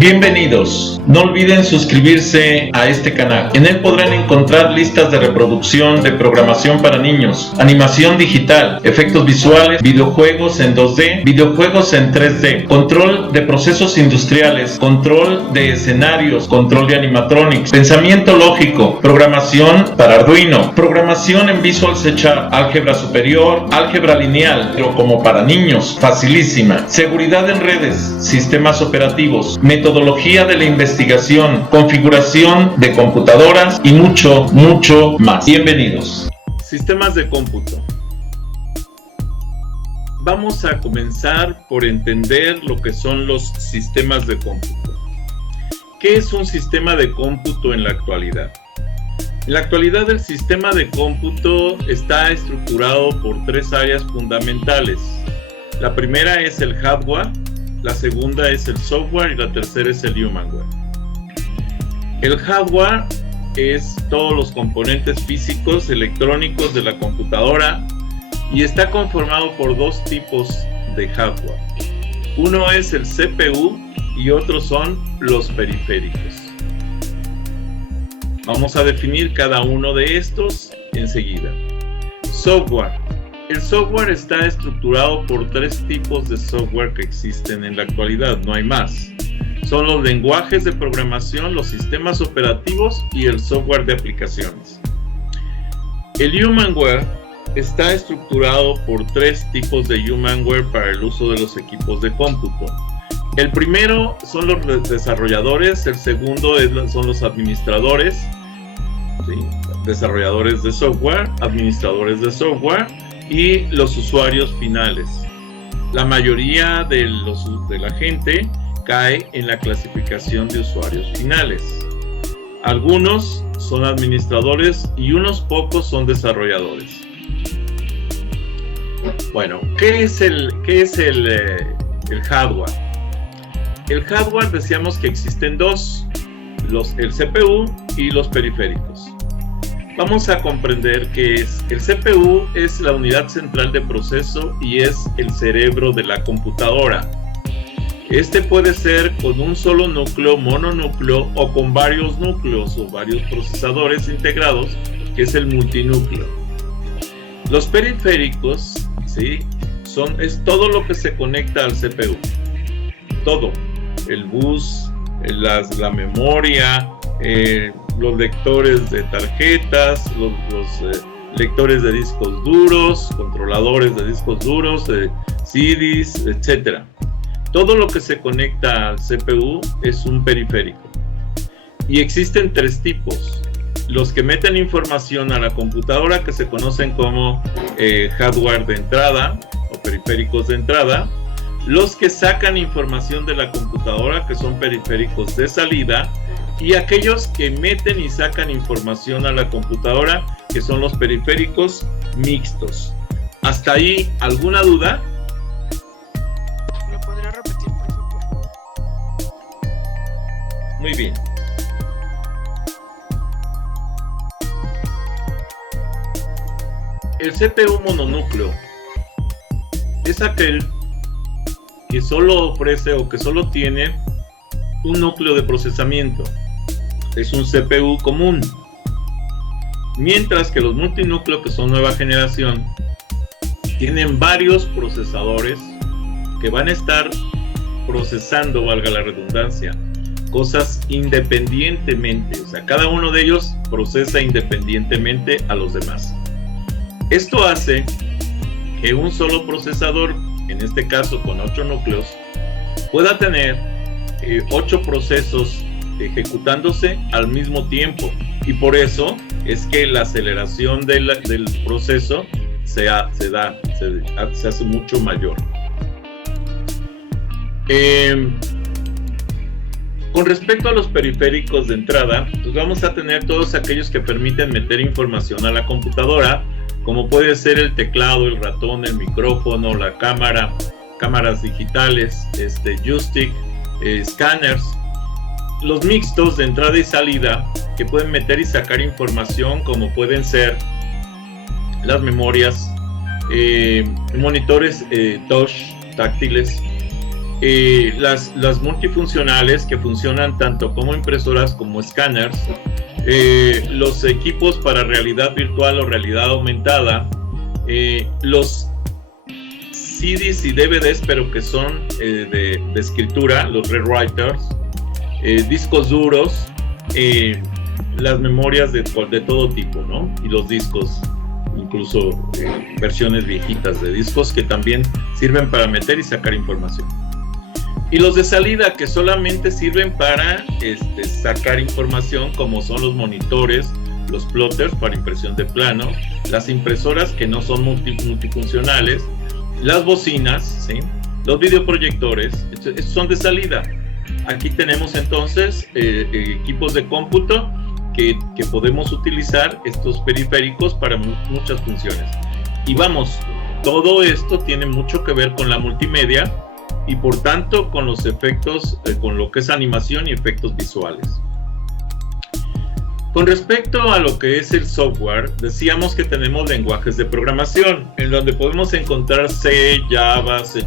Bienvenidos. No olviden suscribirse a este canal. En él podrán encontrar listas de reproducción de programación para niños, animación digital, efectos visuales, videojuegos en 2D, videojuegos en 3D, control de procesos industriales, control de escenarios, control de animatronics, pensamiento lógico, programación para Arduino, programación en Visual C#, álgebra superior, álgebra lineal, pero como para niños, facilísima, seguridad en redes, sistemas operativos, metodología de la investigación, configuración de computadoras y mucho más. Bienvenidos. Sistemas de cómputo. Vamos a comenzar por entender lo que son los sistemas de cómputo. ¿Qué es un sistema de cómputo en la actualidad? En la actualidad el sistema de cómputo está estructurado por tres áreas fundamentales. La primera es el hardware, la segunda es el software y la tercera es el humanware. El hardware es todos los componentes físicos, electrónicos de la computadora y está conformado por dos tipos de hardware. Uno es el CPU y otros son los periféricos. Vamos a definir cada uno de estos enseguida. Software. El software está estructurado por tres tipos de software que existen en la actualidad, no hay más. Son los lenguajes de programación, los sistemas operativos y el software de aplicaciones. El humanware está estructurado por tres tipos de humanware para el uso de los equipos de cómputo. El primero son los desarrolladores, el segundo son los administradores, ¿sí? Desarrolladores de software, administradores de software y los usuarios finales. La mayoría de la gente cae en la clasificación de usuarios finales. Algunos son administradores y unos pocos son desarrolladores. Bueno, ¿qué es el hardware? El hardware decíamos que existen dos, el CPU y los periféricos. Vamos a comprender que el CPU es la unidad central de proceso y es el cerebro de la computadora. Este puede ser con un solo núcleo, mononúcleo o con varios núcleos o varios procesadores integrados, que es el multinúcleo. Los periféricos, ¿sí? Es todo lo que se conecta al CPU. Todo. El bus, la memoria, los lectores de tarjetas, los lectores de discos duros, controladores de discos duros, CDs, etc. Todo lo que se conecta al CPU es un periférico. Y existen tres tipos. Los que meten información a la computadora, que se conocen como hardware de entrada o periféricos de entrada. Los que sacan información de la computadora, que son periféricos de salida, y aquellos que meten y sacan información a la computadora, que son los periféricos mixtos. ¿Hasta ahí alguna duda? ¿Lo podría repetir, por favor? Muy bien. El CPU mononúcleo es aquel que solo ofrece o que solo tiene un núcleo de procesamiento. Es un CPU común. Mientras que los multinúcleos, que son nueva generación, tienen varios procesadores que van a estar procesando, valga la redundancia, cosas independientemente. O sea, cada uno de ellos procesa independientemente a los demás. Esto hace que un solo procesador, en este caso con 8 núcleos, pueda tener 8 procesos ejecutándose al mismo tiempo, y por eso es que la aceleración del proceso se hace mucho mayor. Con respecto a los periféricos de entrada, pues vamos a tener todos aquellos que permiten meter información a la computadora, como puede ser el teclado, el ratón, el micrófono, la cámara, cámaras digitales, joystick, scanners. Los mixtos de entrada y salida, que pueden meter y sacar información, como pueden ser las memorias, monitores touch táctiles, las multifuncionales que funcionan tanto como impresoras como escáneres, los equipos para realidad virtual o realidad aumentada, los CDs y DVDs, pero que son de escritura, los rewriters, discos duros, las memorias de todo tipo, ¿no? Y los discos, incluso versiones viejitas de discos que también sirven para meter y sacar información. Y los de salida, que solamente sirven para sacar información, como son los monitores, los plotters para impresión de planos, las impresoras que no son multifuncionales, las bocinas, ¿sí? Los videoproyectores, estos son de salida. Aquí tenemos entonces equipos de cómputo que podemos utilizar estos periféricos para muchas funciones. Y vamos, todo esto tiene mucho que ver con la multimedia y por tanto con los efectos, con lo que es animación y efectos visuales. Con respecto a lo que es el software, decíamos que tenemos lenguajes de programación, en donde podemos encontrar C, Java, C#,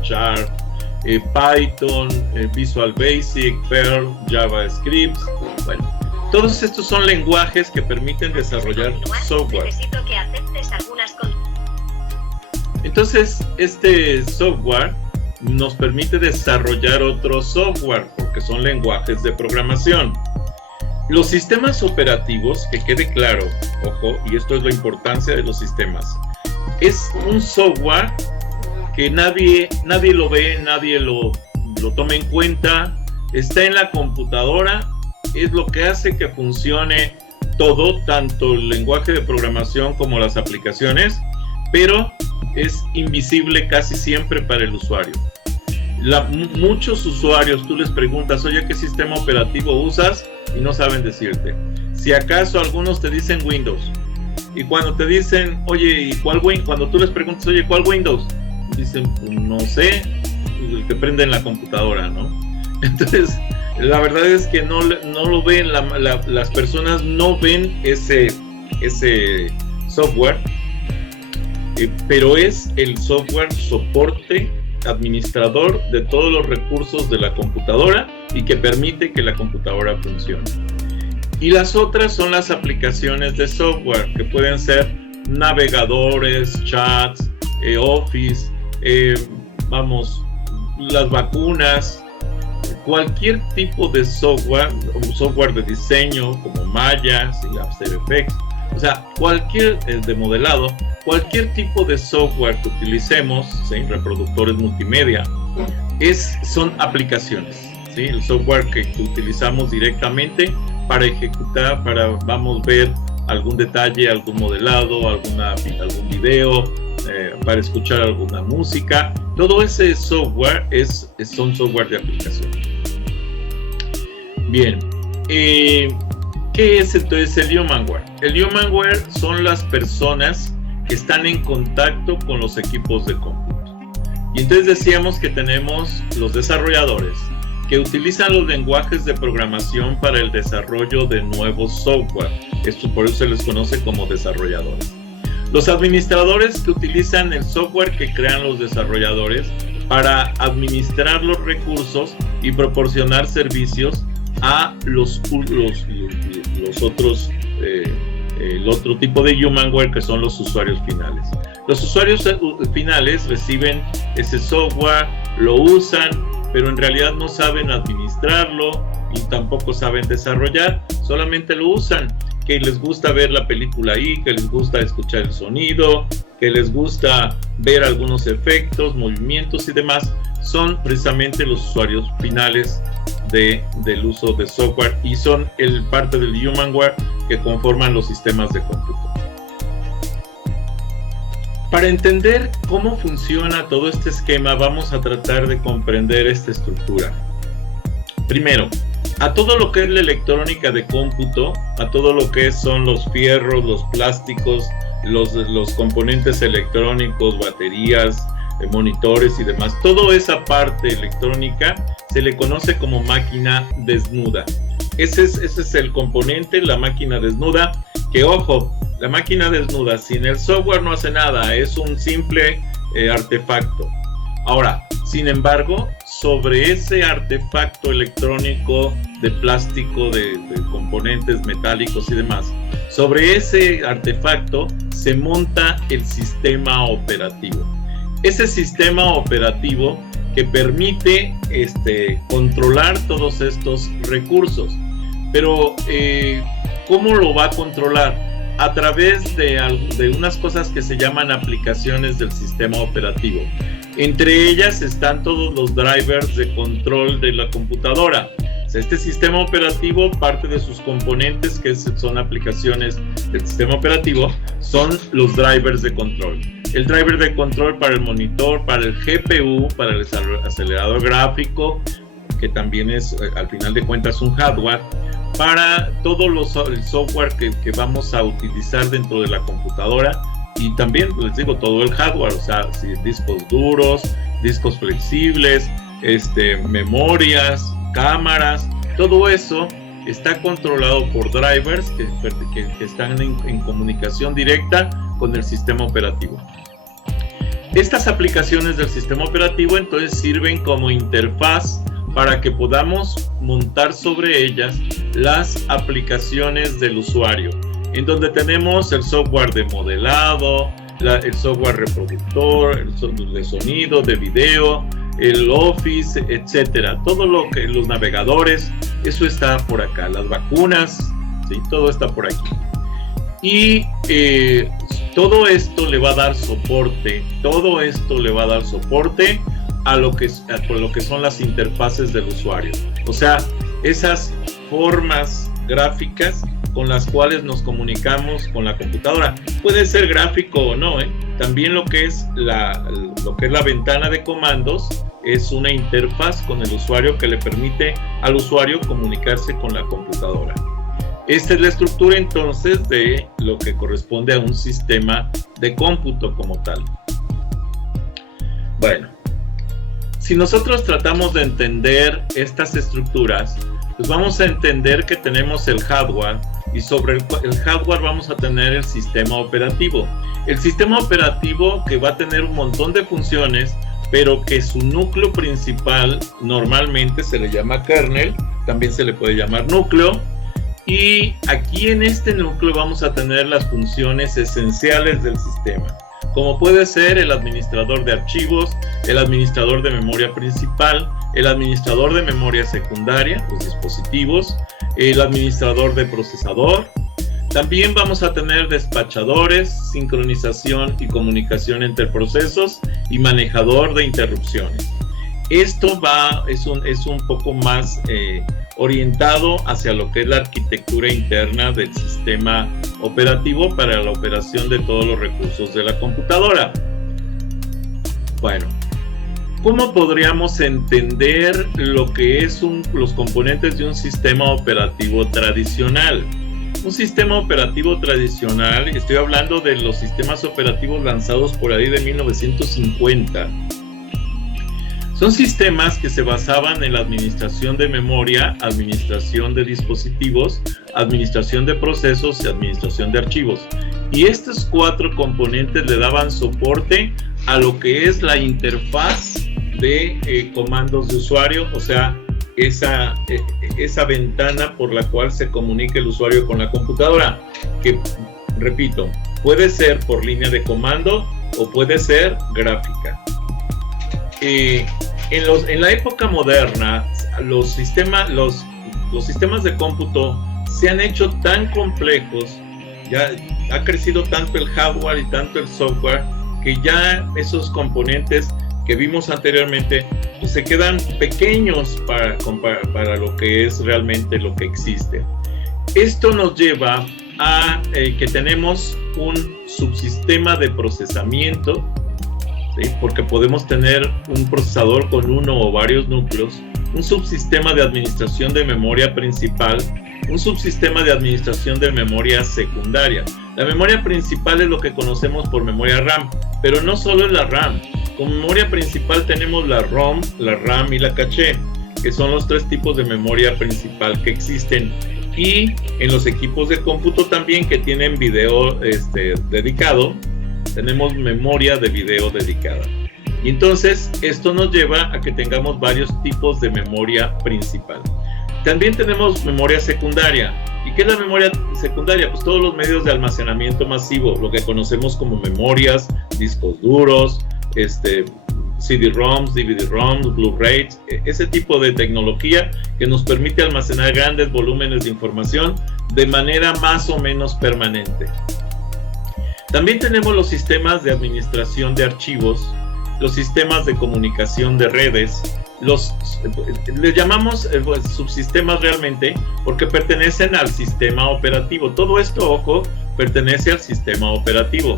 Python, Visual Basic, Perl, JavaScript. Bueno, todos estos son lenguajes que permiten desarrollar software. Necesito que aceptes algunas Entonces, este software nos permite desarrollar otro software, porque son lenguajes de programación. Los sistemas operativos, que quede claro, ojo, y esto es la importancia de los sistemas, es un software que nadie lo ve, nadie lo toma en cuenta, está en la computadora, es lo que hace que funcione todo, tanto el lenguaje de programación como las aplicaciones, pero es invisible casi siempre para el usuario. Muchos usuarios, tú les preguntas, oye, ¿qué sistema operativo usas? Y no saben decirte. Si acaso algunos te dicen Windows. Y cuando te dicen, oye, ¿y cuál Windows? Cuando tú les preguntas, oye, ¿cuál Windows? Dicen, no sé, el que prende en la computadora, ¿no? Entonces, la verdad es que no lo ven, las personas no ven ese software, pero es el software soporte administrador de todos los recursos de la computadora y que permite que la computadora funcione. Y las otras son las aplicaciones de software, que pueden ser navegadores, chats, Office, las vacunas, cualquier tipo de software, software de diseño como Maya, After Effects, o sea, cualquier de modelado, cualquier tipo de software que utilicemos, ¿sí? Reproductores multimedia, son aplicaciones, ¿sí? El software que utilizamos directamente para ejecutar, para ver algún detalle, algún modelado, algún video, para escuchar alguna música. Todo ese software son software de aplicación. Bien. ¿Qué es entonces el humanware? El humanware son las personas que están en contacto con los equipos de cómputo. Y entonces decíamos que tenemos los desarrolladores que utilizan los lenguajes de programación para el desarrollo de nuevos software. Esto por eso se les conoce como desarrolladores. Los administradores que utilizan el software que crean los desarrolladores para administrar los recursos y proporcionar servicios a el otro tipo de humanware, que son los usuarios finales. Los usuarios finales reciben ese software, lo usan, pero en realidad no saben administrarlo y tampoco saben desarrollar, solamente lo usan, que les gusta ver la película ahí, que les gusta escuchar el sonido, que les gusta ver algunos efectos, movimientos y demás. Son precisamente los usuarios finales del uso de software y son parte del humanware que conforman los sistemas de cómputo. Para entender cómo funciona todo este esquema, vamos a tratar de comprender esta estructura. Primero, a todo lo que es la electrónica de cómputo, a todo lo que son los fierros, los plásticos, los componentes electrónicos, baterías, monitores y demás, toda esa parte electrónica se le conoce como máquina desnuda. Ese es el componente, la máquina desnuda, que ojo, la máquina desnuda sin el software no hace nada, es un simple artefacto. Ahora, sin embargo, sobre ese artefacto electrónico de plástico, de componentes metálicos y demás, sobre ese artefacto se monta el sistema operativo. Ese sistema operativo que permite controlar todos estos recursos. Pero, ¿cómo lo va a controlar? A través de unas cosas que se llaman aplicaciones del sistema operativo. Entre ellas están todos los drivers de control de la computadora. O sea, este sistema operativo, parte de sus componentes, que son aplicaciones del sistema operativo, son los drivers de control. El driver de control para el monitor, para el GPU, para el acelerador gráfico, que también es, al final de cuentas, un hardware, para todo el software que vamos a utilizar dentro de la computadora, y también, les digo, todo el hardware, o sea, discos duros, discos flexibles, memorias, cámaras, todo eso está controlado por drivers que están en comunicación directa con el sistema operativo. Estas aplicaciones del sistema operativo entonces sirven como interfaz para que podamos montar sobre ellas las aplicaciones del usuario, en donde tenemos el software de modelado, el software reproductor, el software de sonido, de video, el Office, etcétera. Todo lo que los navegadores, eso está por acá. Las vacunas, ¿sí? Todo está por aquí. Y todo esto le va a dar soporte. A lo que son las interfaces del usuario. O sea, esas formas gráficas con las cuales nos comunicamos con la computadora. Puede ser gráfico o no, ¿eh? También lo que es la ventana de comandos es una interfaz con el usuario que le permite al usuario comunicarse con la computadora. Esta es la estructura entonces de lo que corresponde a un sistema de cómputo como tal. Bueno, si nosotros tratamos de entender estas estructuras, pues vamos a entender que tenemos el hardware, y sobre el hardware vamos a tener el sistema operativo. El sistema operativo que va a tener un montón de funciones, pero que su núcleo principal normalmente se le llama kernel, también se le puede llamar núcleo, y aquí en este núcleo vamos a tener las funciones esenciales del sistema, como puede ser el administrador de archivos, el administrador de memoria principal, el administrador de memoria secundaria, los dispositivos, el administrador de procesador. También vamos a tener despachadores, sincronización y comunicación entre procesos y manejador de interrupciones. Esto es un poco más orientado hacia lo que es la arquitectura interna del sistema operativo para la operación de todos los recursos de la computadora. Bueno, ¿cómo podríamos entender lo que es los componentes de un sistema operativo tradicional? Un sistema operativo tradicional, estoy hablando de los sistemas operativos lanzados por ahí de 1950. Son sistemas que se basaban en la administración de memoria, administración de dispositivos, administración de procesos y administración de archivos. Y estos cuatro componentes le daban soporte a lo que es la interfaz de comandos de usuario, o sea, esa ventana por la cual se comunica el usuario con la computadora, que, repito, puede ser por línea de comando o puede ser gráfica. En la época moderna, los sistemas de cómputo se han hecho tan complejos, ya ha crecido tanto el hardware y tanto el software, que ya esos componentes que vimos anteriormente pues se quedan pequeños para lo que es realmente lo que existe. Esto nos lleva a que tenemos un subsistema de procesamiento, ¿sí? Porque podemos tener un procesador con uno o varios núcleos, un subsistema de administración de memoria principal, un subsistema de administración de memoria secundaria. La memoria principal es lo que conocemos por memoria RAM, pero no solo es la RAM. Como memoria principal tenemos la ROM, la RAM y la caché, que son los tres tipos de memoria principal que existen. Y en los equipos de cómputo también que tienen video dedicado, tenemos memoria de video dedicada. Y entonces esto nos lleva a que tengamos varios tipos de memoria principal. También tenemos memoria secundaria. ¿Y qué es la memoria secundaria? Pues todos los medios de almacenamiento masivo, lo que conocemos como memorias, discos duros, CD-ROMs, DVD-ROMs, Blu-rays, ese tipo de tecnología que nos permite almacenar grandes volúmenes de información de manera más o menos permanente. También tenemos los sistemas de administración de archivos, los sistemas de comunicación de redes, les llamamos subsistemas realmente porque pertenecen al sistema operativo. Todo esto, ojo, pertenece al sistema operativo.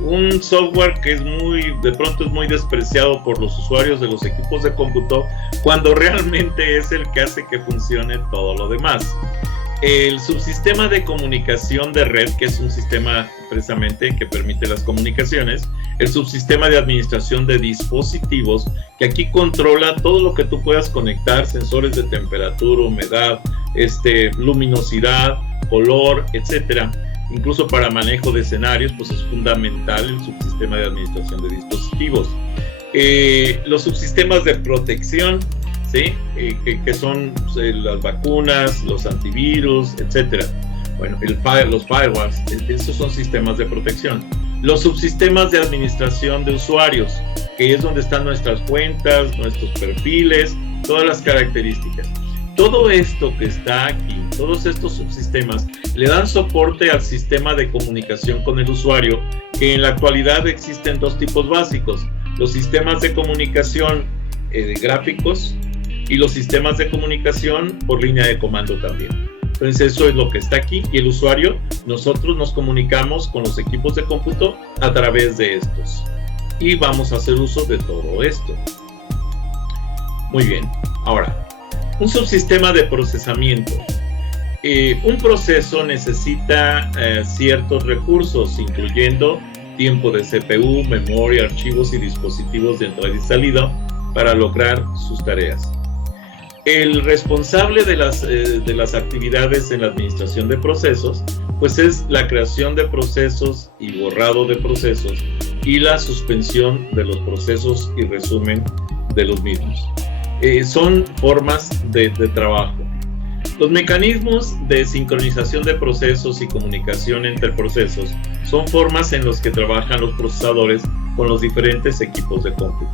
Un software que de pronto es muy despreciado por los usuarios de los equipos de cómputo, cuando realmente es el que hace que funcione todo lo demás. El subsistema de comunicación de red, que es un sistema precisamente que permite las comunicaciones, el subsistema de administración de dispositivos, que aquí controla todo lo que tú puedas conectar, sensores de temperatura, humedad, luminosidad, color, etcétera. Incluso para manejo de escenarios, pues es fundamental el subsistema de administración de dispositivos. Los subsistemas de protección, ¿sí? Que son las vacunas, los antivirus, etcétera. Bueno, los firewalls, esos son sistemas de protección. Los subsistemas de administración de usuarios, que es donde están nuestras cuentas, nuestros perfiles, todas las características. Todo esto que está aquí, todos estos subsistemas, le dan soporte al sistema de comunicación con el usuario, que en la actualidad existen dos tipos básicos: los sistemas de comunicación gráficos y los sistemas de comunicación por línea de comando también. Entonces eso es lo que está aquí, y el usuario, nosotros nos comunicamos con los equipos de cómputo a través de estos. Y vamos a hacer uso de todo esto. Muy bien, ahora, un subsistema de procesamiento. Un proceso necesita ciertos recursos, incluyendo tiempo de CPU, memoria, archivos y dispositivos de entrada y salida para lograr sus tareas. El responsable de las actividades en la administración de procesos, pues es la creación de procesos y borrado de procesos y la suspensión de los procesos y resumen de los mismos. Son formas de trabajo. Los mecanismos de sincronización de procesos y comunicación entre procesos son formas en las que trabajan los procesadores con los diferentes equipos de cómputo.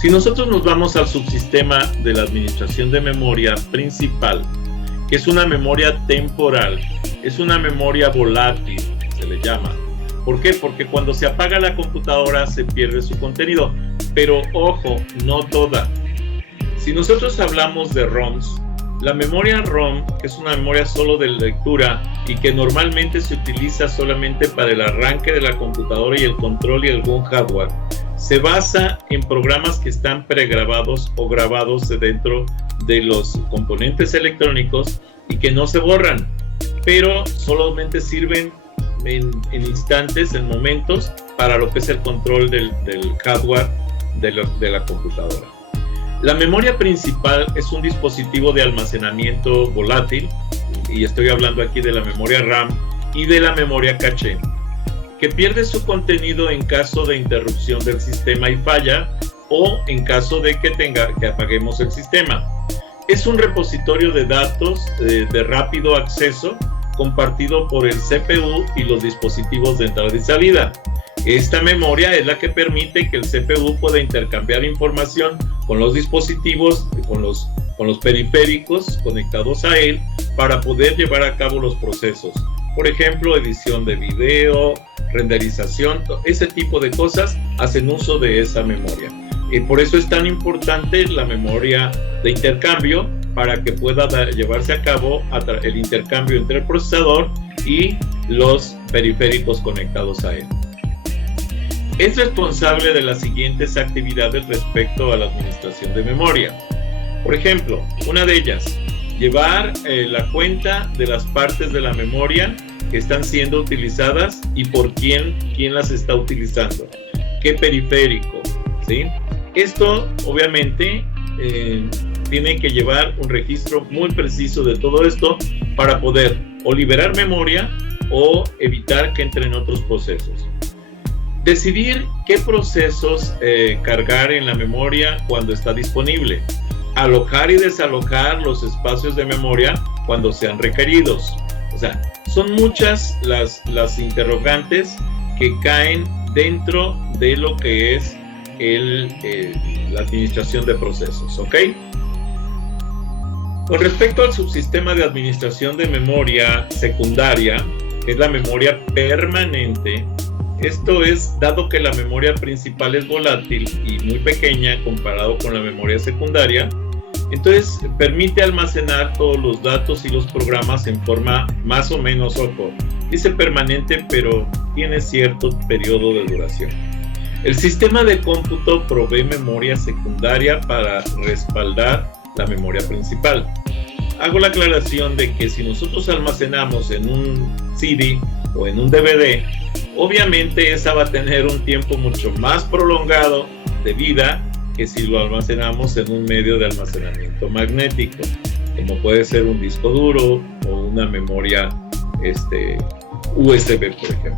Si nosotros nos vamos al subsistema de la administración de memoria principal, que es una memoria temporal, es una memoria volátil, se le llama. ¿Por qué? Porque cuando se apaga la computadora se pierde su contenido, pero ojo, no toda. Si nosotros hablamos de ROMs, la memoria ROM, que es una memoria solo de lectura y que normalmente se utiliza solamente para el arranque de la computadora y el control y algún hardware, se basa en programas que están pregrabados o grabados dentro de los componentes electrónicos y que no se borran, pero solamente sirven en instantes, en momentos, para lo que es el control del hardware de la computadora. La memoria principal es un dispositivo de almacenamiento volátil, y estoy hablando aquí de la memoria RAM y de la memoria caché, que pierde su contenido en caso de interrupción del sistema y falla, o en caso de que apaguemos el sistema. Es un repositorio de datos de rápido acceso compartido por el CPU y los dispositivos de entrada y salida. Esta memoria es la que permite que el CPU pueda intercambiar información con los dispositivos, con los periféricos conectados a él, para poder llevar a cabo los procesos. Por ejemplo, edición de video, renderización, ese tipo de cosas hacen uso de esa memoria. Y por eso es tan importante la memoria de intercambio, para que pueda llevarse a cabo el intercambio entre el procesador y los periféricos conectados a él. Es responsable de las siguientes actividades respecto a la administración de memoria. Por ejemplo, una de ellas, llevar la cuenta de las partes de la memoria que están siendo utilizadas y por quién las está utilizando, qué periférico, ¿sí? Esto obviamente tiene que llevar un registro muy preciso de todo esto para poder o liberar memoria o evitar que entren otros procesos. Decidir qué procesos cargar en la memoria cuando está disponible. Alojar y desalojar los espacios de memoria cuando sean requeridos. O sea, son muchas las interrogantes que caen dentro de lo que es la administración de procesos, ¿ok? Con respecto al subsistema de administración de memoria secundaria, que es la memoria permanente, esto es dado que la memoria principal es volátil y muy pequeña comparado con la memoria secundaria, entonces permite almacenar todos los datos y los programas en forma más o menos, ojo, dice permanente, pero tiene cierto periodo de duración. El sistema de cómputo provee memoria secundaria para respaldar la memoria principal. Hago la aclaración de que si nosotros almacenamos en un CD o en un DVD, obviamente esa va a tener un tiempo mucho más prolongado de vida que si lo almacenamos en un medio de almacenamiento magnético, como puede ser un disco duro o una memoria USB, por ejemplo.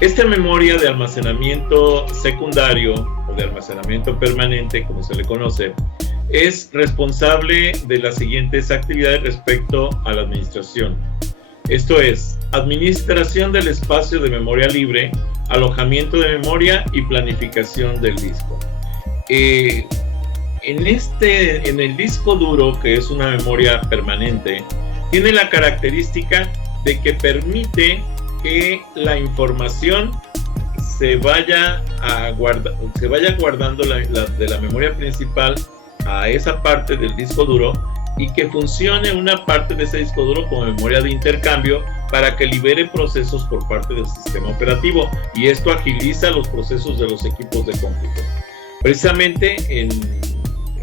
Esta memoria de almacenamiento secundario o de almacenamiento permanente, como se le conoce, es responsable de las siguientes actividades respecto a la administración. Esto es, administración del espacio de memoria libre, alojamiento de memoria y planificación del disco. En el disco duro, que es una memoria permanente, tiene la característica de que permite que la información se vaya guardando de la memoria principal a esa parte del disco duro y que funcione una parte de ese disco duro como memoria de intercambio para que libere procesos por parte del sistema operativo, y esto agiliza los procesos de los equipos de cómputo. Precisamente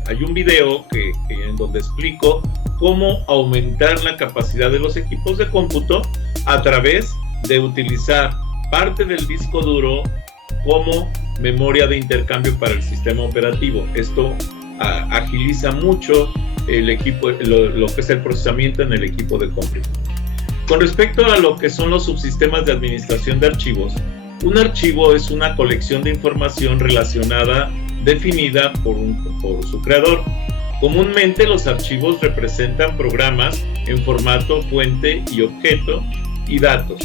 hay un video en donde explico cómo aumentar la capacidad de los equipos de cómputo a través de utilizar parte del disco duro como memoria de intercambio para el sistema operativo. Esto agiliza mucho el equipo, lo que es el procesamiento en el equipo de cómputo. Con respecto a lo que son los subsistemas de administración de archivos, un archivo es una colección de información relacionada definida por su creador. Comúnmente los archivos representan programas en formato fuente y objeto y datos.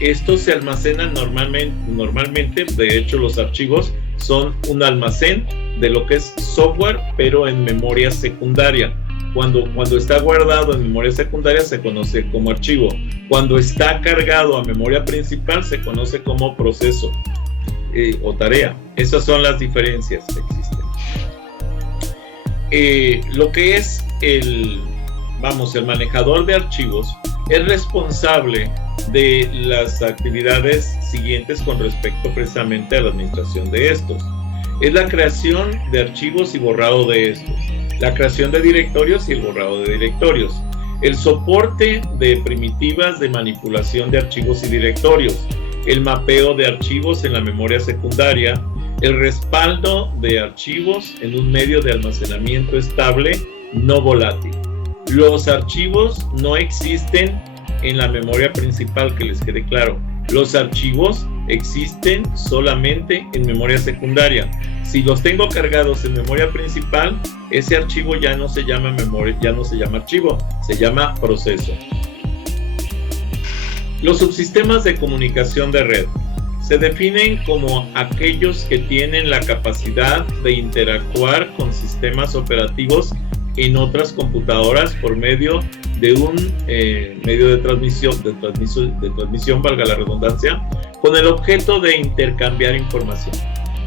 Estos se almacenan normalmente, de hecho los archivos son un almacén de lo que es software, pero en memoria secundaria. Cuando está guardado en memoria secundaria se conoce como archivo. Cuando está cargado a memoria principal se conoce como proceso o tarea. Esas son las diferencias que existen. Lo que es el manejador de archivos es responsable de las actividades siguientes con respecto precisamente a la administración de estos. Es la creación de archivos y borrado de estos, la creación de directorios y el borrado de directorios, el soporte de primitivas de manipulación de archivos y directorios, el mapeo de archivos en la memoria secundaria, el respaldo de archivos en un medio de almacenamiento estable no volátil. Los archivos no existen en la memoria principal, que les quede claro. Los archivos existen solamente en memoria secundaria. Si los tengo cargados en memoria principal, ese archivo ya no se llama memoria, ya no se llama archivo, se llama proceso. Los subsistemas de comunicación de red se definen como aquellos que tienen la capacidad de interactuar con sistemas operativos en otras computadoras por medio de un medio de transmisión, valga la redundancia, con el objeto de intercambiar información,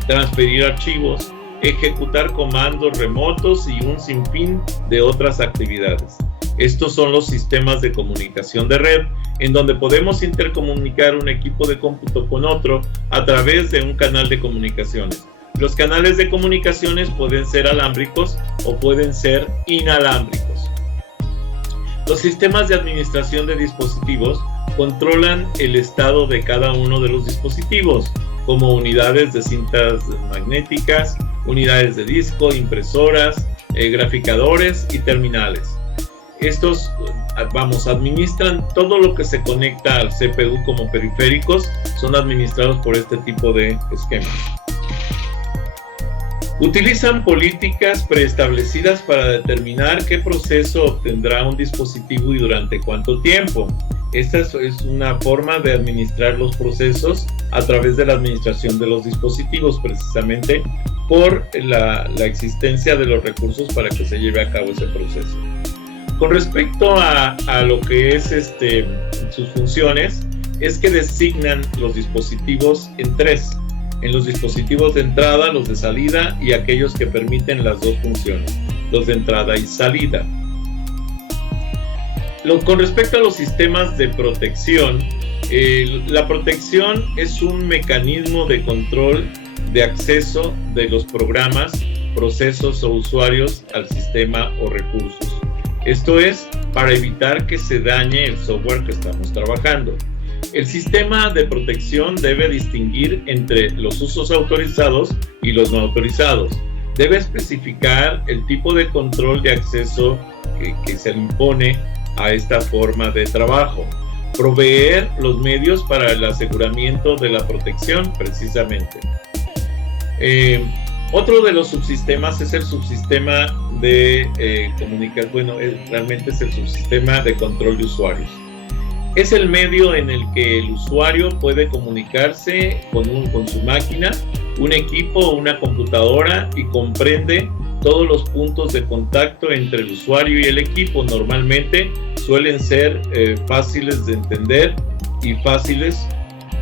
transferir archivos, ejecutar comandos remotos y un sinfín de otras actividades. Estos son los sistemas de comunicación de red, en donde podemos intercomunicar un equipo de cómputo con otro a través de un canal de comunicaciones. Los canales de comunicaciones pueden ser alámbricos o pueden ser inalámbricos. Los sistemas de administración de dispositivos controlan el estado de cada uno de los dispositivos, como unidades de cintas magnéticas, unidades de disco, impresoras, graficadores y terminales. Estos, administran todo lo que se conecta al CPU como periféricos, son administrados por este tipo de esquemas. Utilizan políticas preestablecidas para determinar qué proceso obtendrá un dispositivo y durante cuánto tiempo. Esta es una forma de administrar los procesos a través de la administración de los dispositivos, precisamente por la existencia de los recursos para que se lleve a cabo ese proceso. Con respecto a lo que es sus funciones, es que designan los dispositivos en tres. En los dispositivos de entrada, los de salida y aquellos que permiten las dos funciones, los de entrada y salida. Con respecto a los sistemas de protección, la protección es un mecanismo de control de acceso de los programas, procesos o usuarios al sistema o recursos. Esto es para evitar que se dañe el software que estamos trabajando. El sistema de protección debe distinguir entre los usos autorizados y los no autorizados. Debe especificar el tipo de control de acceso que se le impone a esta forma de trabajo. Proveer los medios para el aseguramiento de la protección, precisamente. Otro de los subsistemas es el subsistema de comunicación. Realmente es el subsistema de control de usuarios. Es el medio en el que el usuario puede comunicarse con su máquina, un equipo o una computadora y comprende todos los puntos de contacto entre el usuario y el equipo. Normalmente suelen ser fáciles de entender y fáciles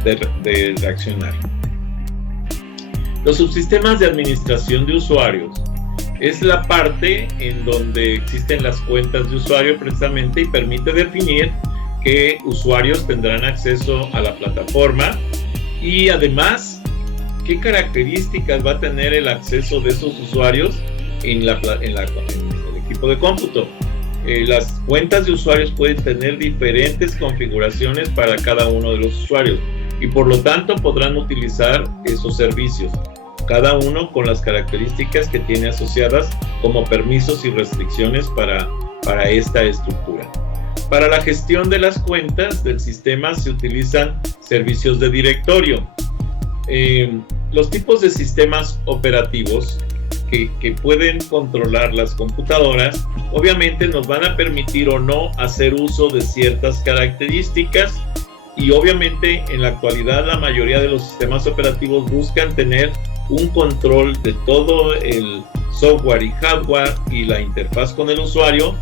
de reaccionar. Los subsistemas de administración de usuarios es la parte en donde existen las cuentas de usuario precisamente y permite definir qué usuarios tendrán acceso a la plataforma y además qué características va a tener el acceso de esos usuarios en el equipo de cómputo. Las cuentas de usuarios pueden tener diferentes configuraciones para cada uno de los usuarios y por lo tanto podrán utilizar esos servicios, cada uno con las características que tiene asociadas como permisos y restricciones para esta estructura. Para la gestión de las cuentas del sistema se utilizan servicios de directorio. Los tipos de sistemas operativos que pueden controlar las computadoras, obviamente nos van a permitir o no hacer uso de ciertas características y obviamente en la actualidad la mayoría de los sistemas operativos buscan tener un control de todo el software y hardware y la interfaz con el usuario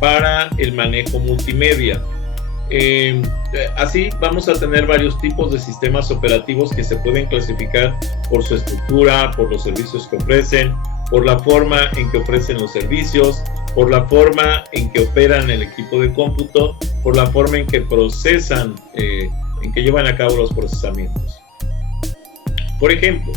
para el manejo multimedia. Así vamos a tener varios tipos de sistemas operativos que se pueden clasificar por su estructura, por los servicios que ofrecen, por la forma en que ofrecen los servicios, por la forma en que operan el equipo de cómputo, por la forma en que procesan, en que llevan a cabo los procesamientos. Por ejemplo,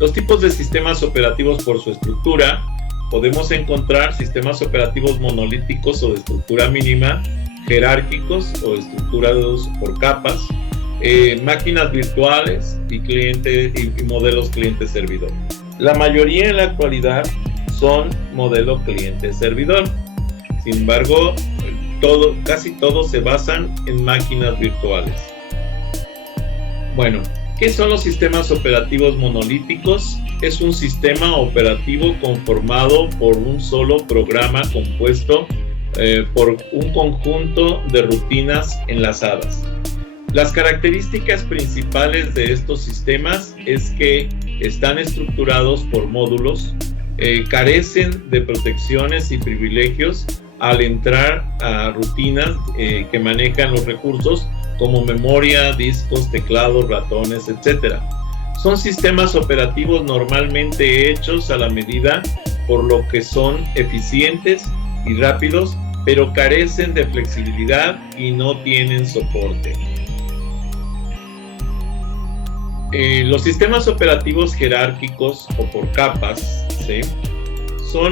los tipos de sistemas operativos por su estructura, podemos encontrar sistemas operativos monolíticos o de estructura mínima, jerárquicos o estructurados por capas, máquinas virtuales y modelos cliente-servidor. La mayoría en la actualidad son modelo cliente-servidor. Sin embargo, casi todos se basan en máquinas virtuales. Bueno, ¿qué son los sistemas operativos monolíticos? Es un sistema operativo conformado por un solo programa compuesto por un conjunto de rutinas enlazadas. Las características principales de estos sistemas es que están estructurados por módulos, carecen de protecciones y privilegios al entrar a rutinas que manejan los recursos como memoria, discos, teclados, ratones, etc. Son sistemas operativos normalmente hechos a la medida, por lo que son eficientes y rápidos, pero carecen de flexibilidad y no tienen soporte. Los sistemas operativos jerárquicos o por capas, ¿sí? Son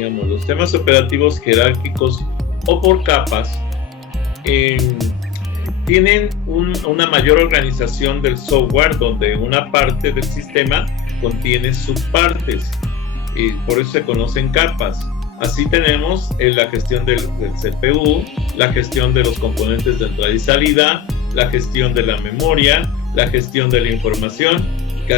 los sistemas operativos jerárquicos o por capas tienen una mayor organización del software, donde una parte del sistema contiene subpartes, y por eso se conocen capas. Así tenemos la gestión del CPU, la gestión de los componentes de entrada y salida, la gestión de la memoria, la gestión de la información.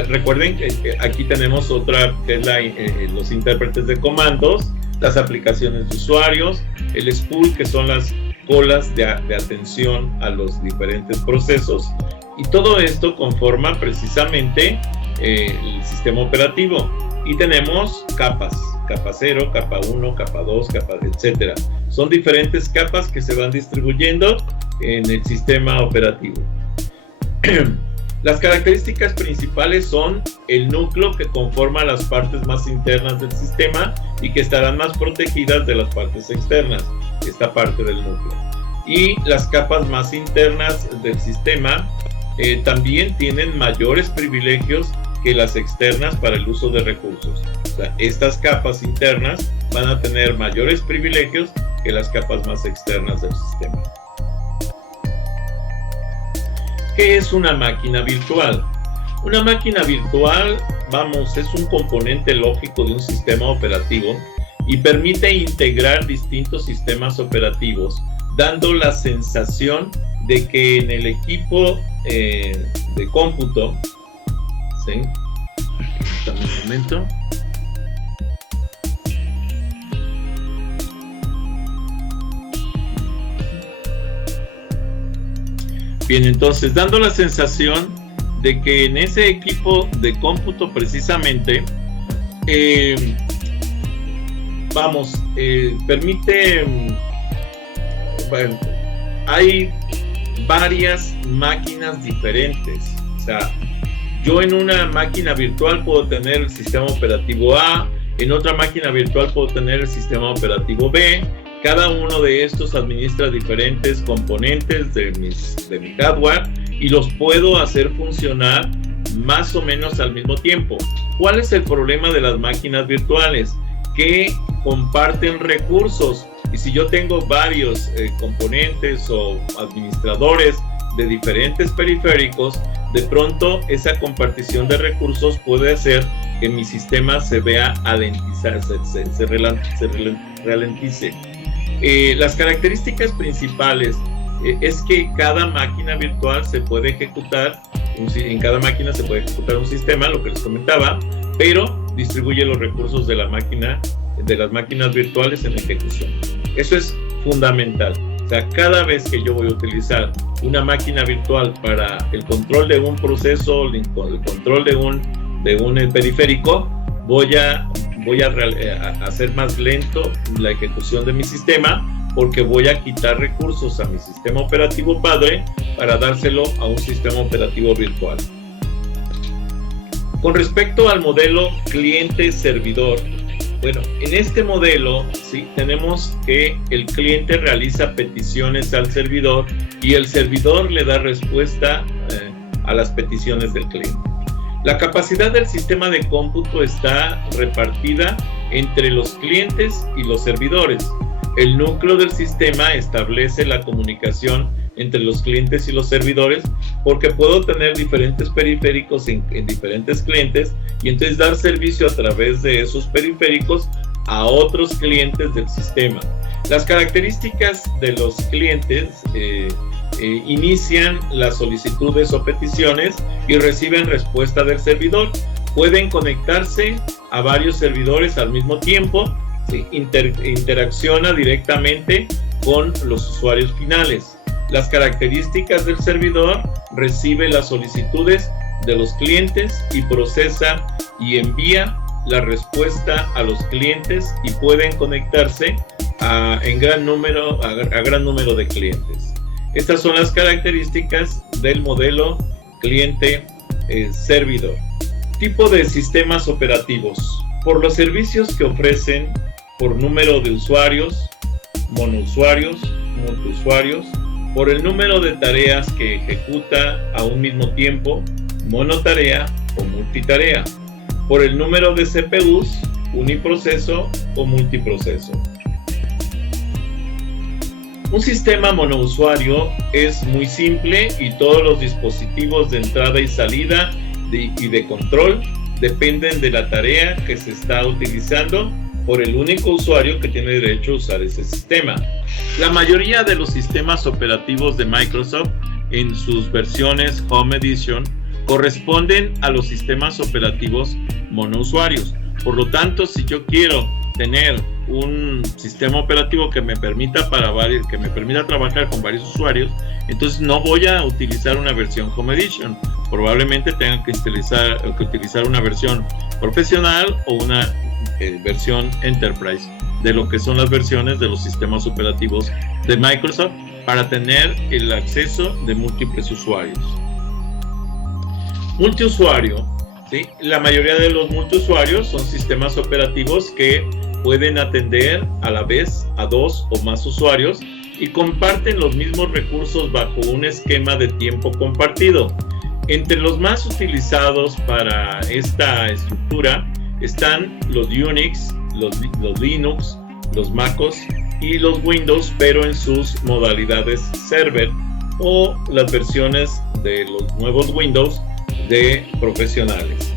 Recuerden que aquí tenemos otra, que es los intérpretes de comandos, las aplicaciones de usuarios, el spool, que son las colas de atención a los diferentes procesos, y todo esto conforma precisamente el sistema operativo. Y tenemos capas, capa 0, capa 1, capa 2, capa, etcétera. Son diferentes capas que se van distribuyendo en el sistema operativo. Las características principales son el núcleo, que conforma las partes más internas del sistema y que estarán más protegidas de las partes externas, esta parte del núcleo. Y las capas más internas del sistema también tienen mayores privilegios que las externas para el uso de recursos. O sea, estas capas internas van a tener mayores privilegios que las capas más externas del sistema. ¿Qué es una máquina virtual? Una máquina virtual, es un componente lógico de un sistema operativo y permite integrar distintos sistemas operativos, dando la sensación de que en el equipo de cómputo, ¿sí? Dame un momento. Bien, entonces, dando la sensación de que en ese equipo de cómputo precisamente, permite, bueno, hay varias máquinas diferentes. O sea, yo en una máquina virtual puedo tener el sistema operativo A, en otra máquina virtual puedo tener el sistema operativo B. Cada uno de estos administra diferentes componentes de mi hardware y los puedo hacer funcionar más o menos al mismo tiempo. ¿Cuál es el problema de las máquinas virtuales? Que comparten recursos, y si yo tengo varios componentes o administradores de diferentes periféricos, de pronto esa compartición de recursos puede hacer que mi sistema se vea alentizar, se ralentice. Las características principales es que cada máquina virtual se puede ejecutar, en cada máquina se puede ejecutar un sistema, lo que les comentaba, pero distribuye los recursos de las máquinas virtuales en ejecución. Eso es fundamental. O sea, cada vez que yo voy a utilizar una máquina virtual para el control de un proceso, el control de un periférico, voy a hacer más lento la ejecución de mi sistema, porque voy a quitar recursos a mi sistema operativo padre para dárselo a un sistema operativo virtual. Con respecto al modelo cliente-servidor, bueno, en este modelo sí tenemos que el cliente realiza peticiones al servidor y el servidor le da respuesta a las peticiones del cliente. La capacidad del sistema de cómputo está repartida entre los clientes y los servidores. El núcleo del sistema establece la comunicación entre los clientes y los servidores, porque puedo tener diferentes periféricos en diferentes clientes y entonces dar servicio a través de esos periféricos a otros clientes del sistema. Las características de los clientes inician las solicitudes o peticiones y reciben respuesta del servidor. Pueden conectarse a varios servidores al mismo tiempo, ¿sí? Interacciona directamente con los usuarios finales. Las características del servidor: recibe las solicitudes de los clientes y procesa y envía la respuesta a los clientes, y pueden conectarse a gran número de clientes. Estas son las características del modelo cliente-servidor. Tipo de sistemas operativos: por los servicios que ofrecen, por número de usuarios, monousuarios, multiusuarios, por el número de tareas que ejecuta a un mismo tiempo, monotarea o multitarea, por el número de CPUs, uniproceso o multiproceso. Un sistema monousuario es muy simple y todos los dispositivos de entrada y salida y de control dependen de la tarea que se está utilizando por el único usuario que tiene derecho a usar ese sistema. La mayoría de los sistemas operativos de Microsoft en sus versiones Home Edition corresponden a los sistemas operativos monousuarios. Por lo tanto, si yo quiero tener un sistema operativo que me permita trabajar con varios usuarios, entonces no voy a utilizar una versión Home Edition. Probablemente tenga que utilizar una versión profesional o una versión Enterprise de lo que son las versiones de los sistemas operativos de Microsoft para tener el acceso de múltiples usuarios. Multiusuario, ¿sí? La mayoría de los multiusuarios son sistemas operativos que pueden atender a la vez a 2 o más usuarios y comparten los mismos recursos bajo un esquema de tiempo compartido. Entre los más utilizados para esta estructura están los Unix, los Linux, los MacOS y los Windows, pero en sus modalidades server o las versiones de los nuevos Windows de profesionales.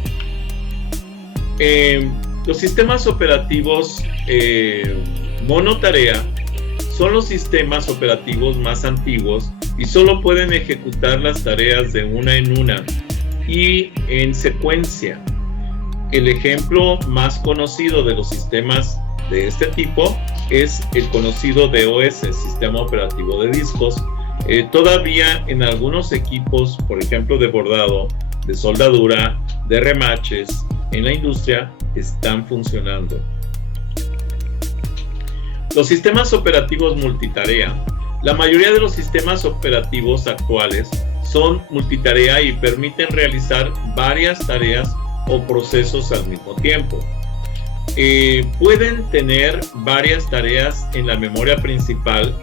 Los sistemas operativos monotarea son los sistemas operativos más antiguos y solo pueden ejecutar las tareas de una en una y en secuencia. El ejemplo más conocido de los sistemas de este tipo es el conocido DOS, Sistema Operativo de Discos. Todavía en algunos equipos, por ejemplo de bordado, de soldadura, de remaches, en la industria están funcionando. Los sistemas operativos multitarea. La mayoría de los sistemas operativos actuales son multitarea y permiten realizar varias tareas o procesos al mismo tiempo. Pueden tener varias tareas en la memoria principal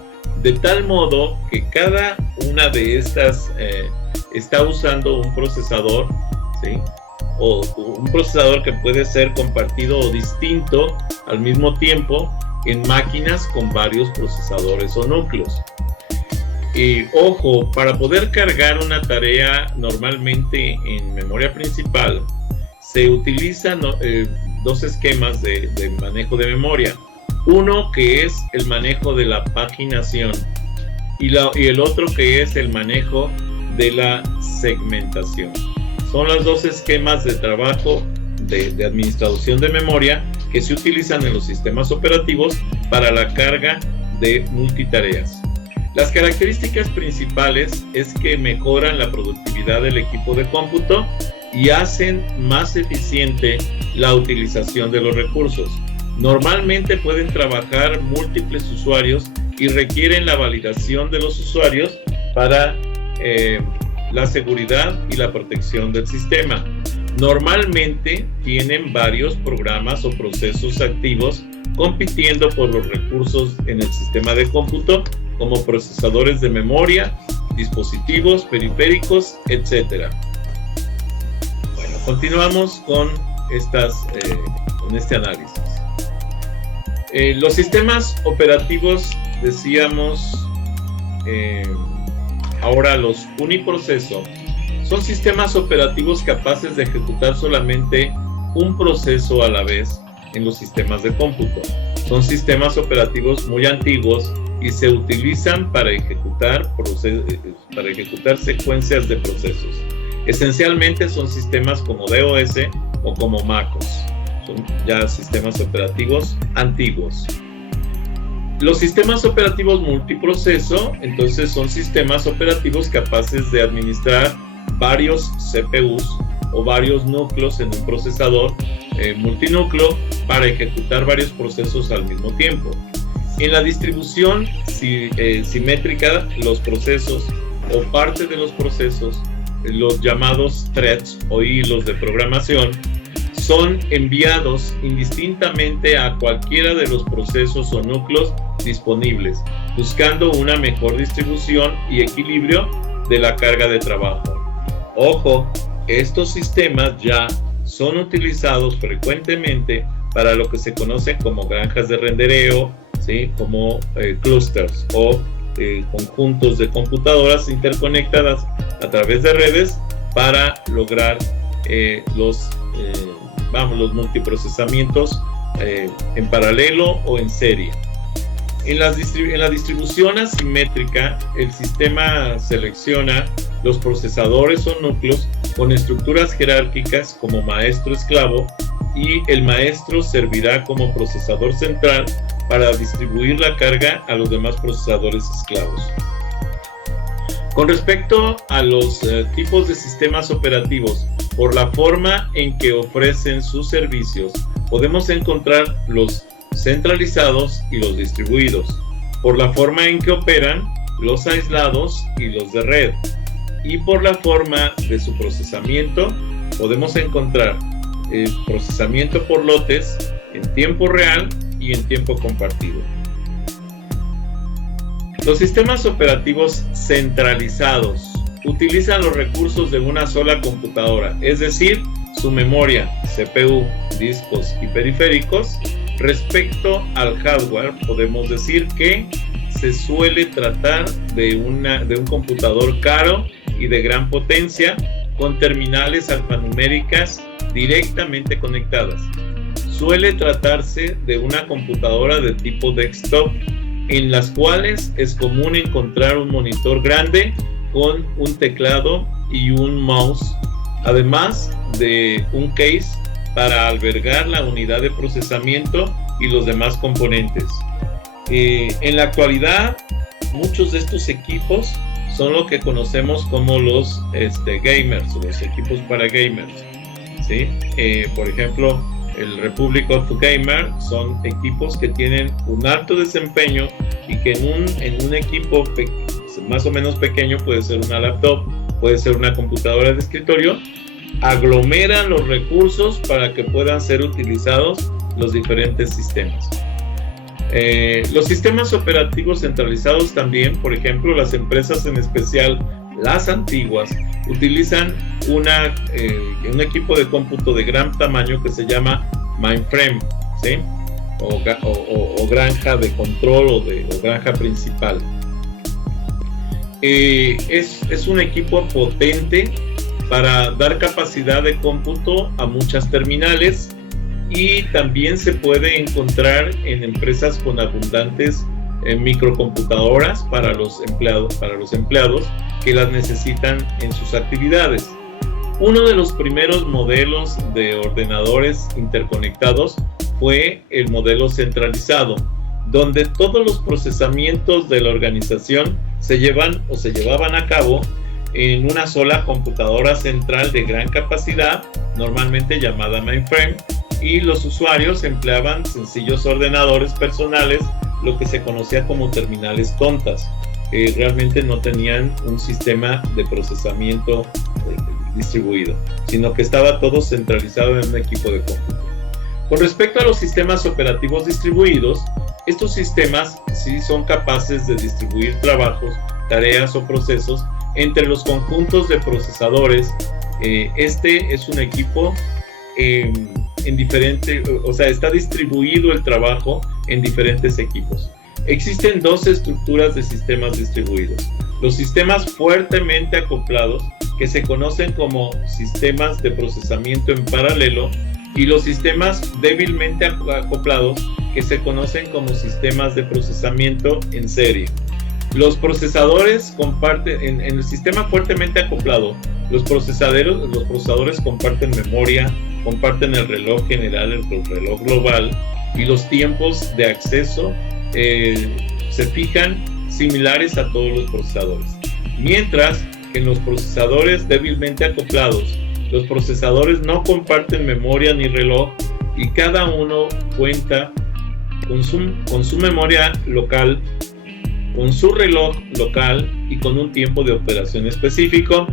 de tal modo que cada una de estas está usando un procesador, ¿sí? O un procesador que puede ser compartido o distinto al mismo tiempo en máquinas con varios procesadores o núcleos. Ojo, para poder cargar una tarea normalmente en memoria principal se utilizan dos esquemas de manejo de memoria. Uno que es el manejo de la paginación y el otro que es el manejo de la segmentación. Son los dos esquemas de trabajo de administración de memoria que se utilizan en los sistemas operativos para la carga de multitareas. Las características principales es que mejoran la productividad del equipo de cómputo y hacen más eficiente la utilización de los recursos. Normalmente pueden trabajar múltiples usuarios y requieren la validación de los usuarios para la seguridad y la protección del sistema. Normalmente tienen varios programas o procesos activos compitiendo por los recursos en el sistema de cómputo, como procesadores de memoria, dispositivos, periféricos, etc. Bueno, continuamos con este análisis. Los sistemas operativos, decíamos, ahora los uniproceso, son sistemas operativos capaces de ejecutar solamente un proceso a la vez en los sistemas de cómputo. Son sistemas operativos muy antiguos y se utilizan para ejecutar secuencias de procesos. Esencialmente son sistemas como DOS o como MacOS. Son ya sistemas operativos antiguos. Los sistemas operativos multiproceso, entonces, son sistemas operativos capaces de administrar varios CPUs o varios núcleos en un procesador multinúcleo para ejecutar varios procesos al mismo tiempo. En la distribución simétrica, los procesos o parte de los procesos, los llamados threads o hilos de programación, son enviados indistintamente a cualquiera de los procesos o núcleos disponibles, buscando una mejor distribución y equilibrio de la carga de trabajo. Ojo, estos sistemas ya son utilizados frecuentemente para lo que se conoce como granjas de rendereo, ¿sí? Como clusters o conjuntos de computadoras interconectadas a través de redes para lograr los multiprocesamientos en paralelo o en serie. En la distribución asimétrica, el sistema selecciona los procesadores o núcleos con estructuras jerárquicas como maestro-esclavo, y el maestro servirá como procesador central para distribuir la carga a los demás procesadores esclavos. Con respecto a los tipos de sistemas operativos, por la forma en que ofrecen sus servicios, podemos encontrar los centralizados y los distribuidos. Por la forma en que operan, los aislados y los de red. Y por la forma de su procesamiento, podemos encontrar el procesamiento por lotes en tiempo real y en tiempo compartido. Los sistemas operativos centralizados utilizan los recursos de una sola computadora, es decir, su memoria, CPU, discos y periféricos. Respecto al hardware, podemos decir que se suele tratar de un computador caro y de gran potencia, con terminales alfanuméricas directamente conectadas. Suele tratarse de una computadora de tipo desktop, en las cuales es común encontrar un monitor grande con un teclado y un mouse, además de un case para albergar la unidad de procesamiento y los demás componentes. En la actualidad, muchos de estos equipos son lo que conocemos como los gamers, los equipos para gamers, ¿sí? Por ejemplo, el Republic of Gamer son equipos que tienen un alto desempeño y que en un equipo más o menos pequeño, puede ser una laptop, puede ser una computadora de escritorio, aglomeran los recursos para que puedan ser utilizados los diferentes sistemas. Los sistemas operativos centralizados también, por ejemplo, las empresas, en especial las antiguas, utilizan un equipo de cómputo de gran tamaño que se llama mainframe, ¿sí? o granja de control o granja principal. Es un equipo potente para dar capacidad de cómputo a muchas terminales, y también se puede encontrar en empresas con abundantes microcomputadoras para los empleados que las necesitan en sus actividades. Uno de los primeros modelos de ordenadores interconectados fue el modelo centralizado, donde todos los procesamientos de la organización se llevaban a cabo en una sola computadora central de gran capacidad, normalmente llamada mainframe, y los usuarios empleaban sencillos ordenadores personales, lo que se conocía como terminales tontas, que realmente no tenían un sistema de procesamiento distribuido, sino que estaba todo centralizado en un equipo de cómputo. Con respecto a los sistemas operativos distribuidos, estos sistemas sí son capaces de distribuir trabajos, tareas o procesos entre los conjuntos de procesadores. Este es un equipo está distribuido el trabajo en diferentes equipos. Existen dos estructuras de sistemas distribuidos: los sistemas fuertemente acoplados, que se conocen como sistemas de procesamiento en paralelo, y los sistemas débilmente acoplados, que se conocen como sistemas de procesamiento en serie. Los procesadores comparten, en el sistema fuertemente acoplado, los procesadores comparten memoria, comparten el reloj general, el reloj global, y los tiempos de acceso se fijan similares a todos los procesadores. Mientras que en los procesadores débilmente acoplados, los procesadores no comparten memoria ni reloj, y cada uno cuenta con su memoria local, con su reloj local y con un tiempo de operación específico,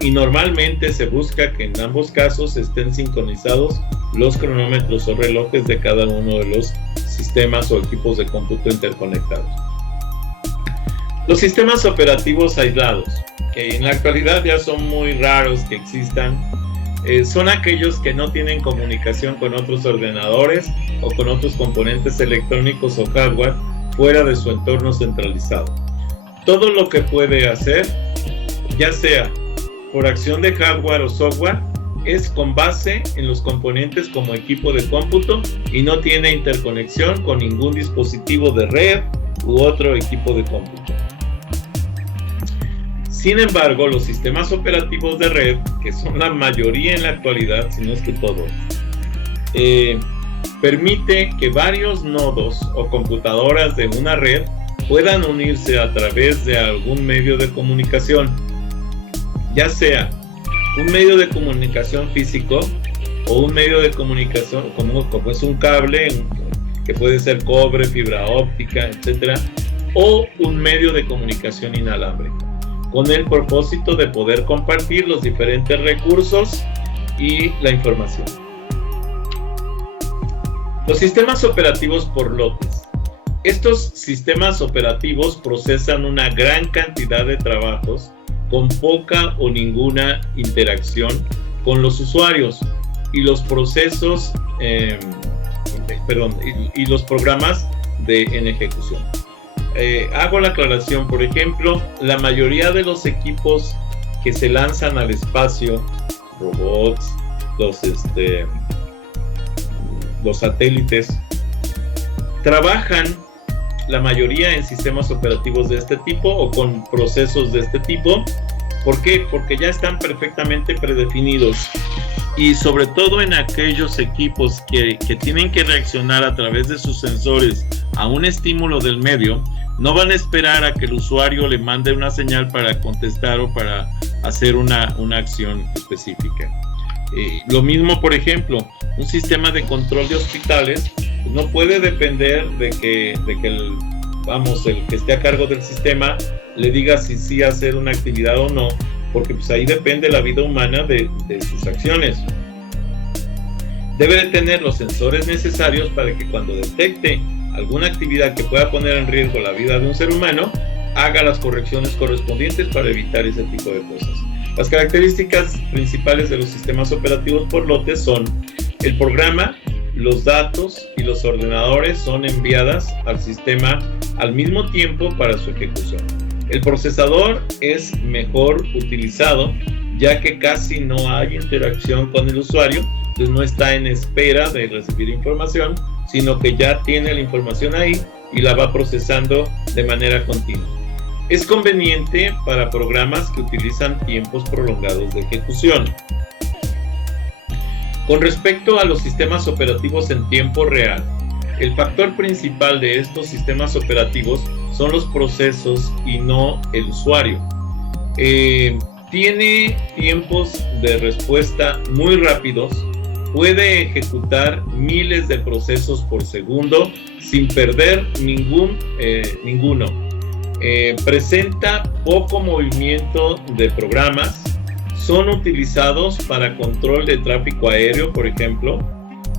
y normalmente se busca que en ambos casos estén sincronizados los cronómetros o relojes de cada uno de los sistemas o equipos de cómputo interconectados. Los sistemas operativos aislados, que en la actualidad ya son muy raros que existan, son aquellos que no tienen comunicación con otros ordenadores o con otros componentes electrónicos o hardware fuera de su entorno centralizado. Todo lo que puede hacer, ya sea por acción de hardware o software, es con base en los componentes como equipo de cómputo y no tiene interconexión con ningún dispositivo de red u otro equipo de cómputo. Sin embargo, los sistemas operativos de red, que son la mayoría en la actualidad, si no es que todos, permite que varios nodos o computadoras de una red puedan unirse a través de algún medio de comunicación, ya sea un medio de comunicación físico o un medio de comunicación como es un cable, que puede ser cobre, fibra óptica, etcétera, o un medio de comunicación inalámbrico, con el propósito de poder compartir los diferentes recursos y la información. Los sistemas operativos por lotes. Estos sistemas operativos procesan una gran cantidad de trabajos con poca o ninguna interacción con los usuarios y los procesos, y los programas en ejecución. Hago la aclaración, por ejemplo, la mayoría de los equipos que se lanzan al espacio, robots, los satélites, trabajan la mayoría en sistemas operativos de este tipo o con procesos de este tipo. ¿Por qué? Porque ya están perfectamente predefinidos, y sobre todo en aquellos equipos que tienen que reaccionar a través de sus sensores a un estímulo del medio, no van a esperar a que el usuario le mande una señal para contestar o para hacer una acción específica. Lo mismo, por ejemplo, un sistema de control de hospitales no puede depender de que el que esté a cargo del sistema le diga si sí hacer una actividad o no, porque pues ahí depende la vida humana de sus acciones. Debe de tener los sensores necesarios para que cuando detecte alguna actividad que pueda poner en riesgo la vida de un ser humano, haga las correcciones correspondientes para evitar ese tipo de cosas. Las características principales de los sistemas operativos por lotes son: el programa, los datos y los ordenadores son enviadas al sistema al mismo tiempo para su ejecución. El procesador es mejor utilizado, ya que casi no hay interacción con el usuario, pues no está en espera de recibir información, sino que ya tiene la información ahí y la va procesando de manera continua. Es conveniente para programas que utilizan tiempos prolongados de ejecución. Con respecto a los sistemas operativos en tiempo real, el factor principal de estos sistemas operativos son los procesos y no el usuario. Tiene tiempos de respuesta muy rápidos, puede ejecutar miles de procesos por segundo sin perder ninguno. Presenta poco movimiento de programas, son utilizados para control de tráfico aéreo, por ejemplo.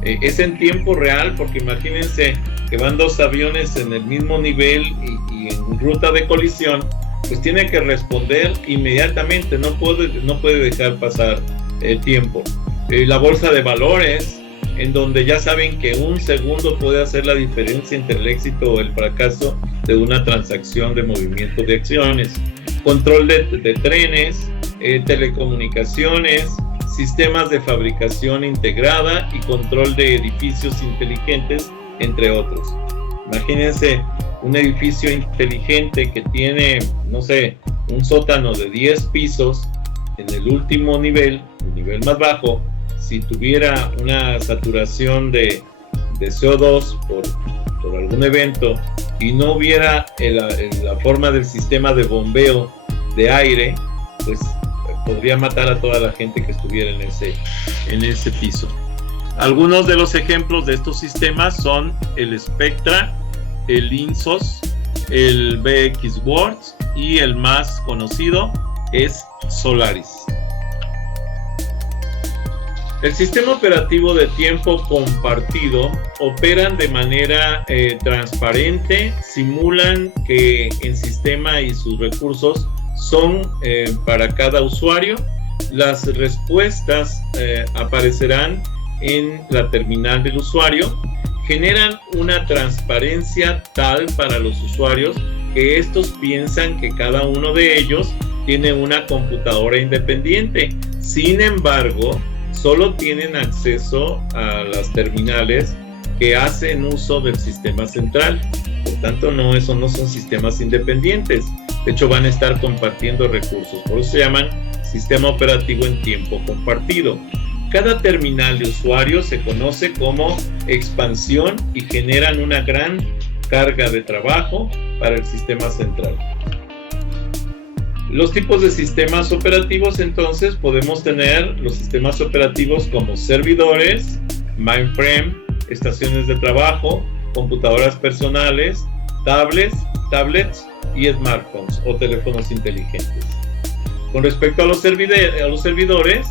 Es en tiempo real, porque imagínense que van dos aviones en el mismo nivel y en ruta de colisión, pues tiene que responder inmediatamente, no puede dejar pasar el tiempo. La bolsa de valores, en donde ya saben que un segundo puede hacer la diferencia entre el éxito o el fracaso de una transacción de movimiento de acciones. Control de trenes, telecomunicaciones, sistemas de fabricación integrada y control de edificios inteligentes, entre otros. Imagínense un edificio inteligente que tiene, no sé, un sótano de 10 pisos. En el último nivel, el nivel más bajo, si tuviera una saturación de CO2 por algún evento y no hubiera la forma del sistema de bombeo de aire, pues podría matar a toda la gente que estuviera en ese piso. Algunos de los ejemplos de estos sistemas son el Spectra, el INSOS, el VxWorks y el más conocido es Solaris. El sistema operativo de tiempo compartido operan de manera transparente, simulan que el sistema y sus recursos son para cada usuario. Las respuestas aparecerán en la terminal del usuario, generan una transparencia tal para los usuarios que estos piensan que cada uno de ellos tiene una computadora independiente. Sin embargo, solo tienen acceso a las terminales que hacen uso del sistema central. Por tanto, no son sistemas independientes. De hecho, van a estar compartiendo recursos. Por eso se llaman sistema operativo en tiempo compartido. Cada terminal de usuario se conoce como expansión y generan una gran carga de trabajo para el sistema central. Los tipos de sistemas operativos, entonces, podemos tener los sistemas operativos como servidores, mainframe, estaciones de trabajo, computadoras personales, tablets y smartphones o teléfonos inteligentes. Con respecto a los servidores,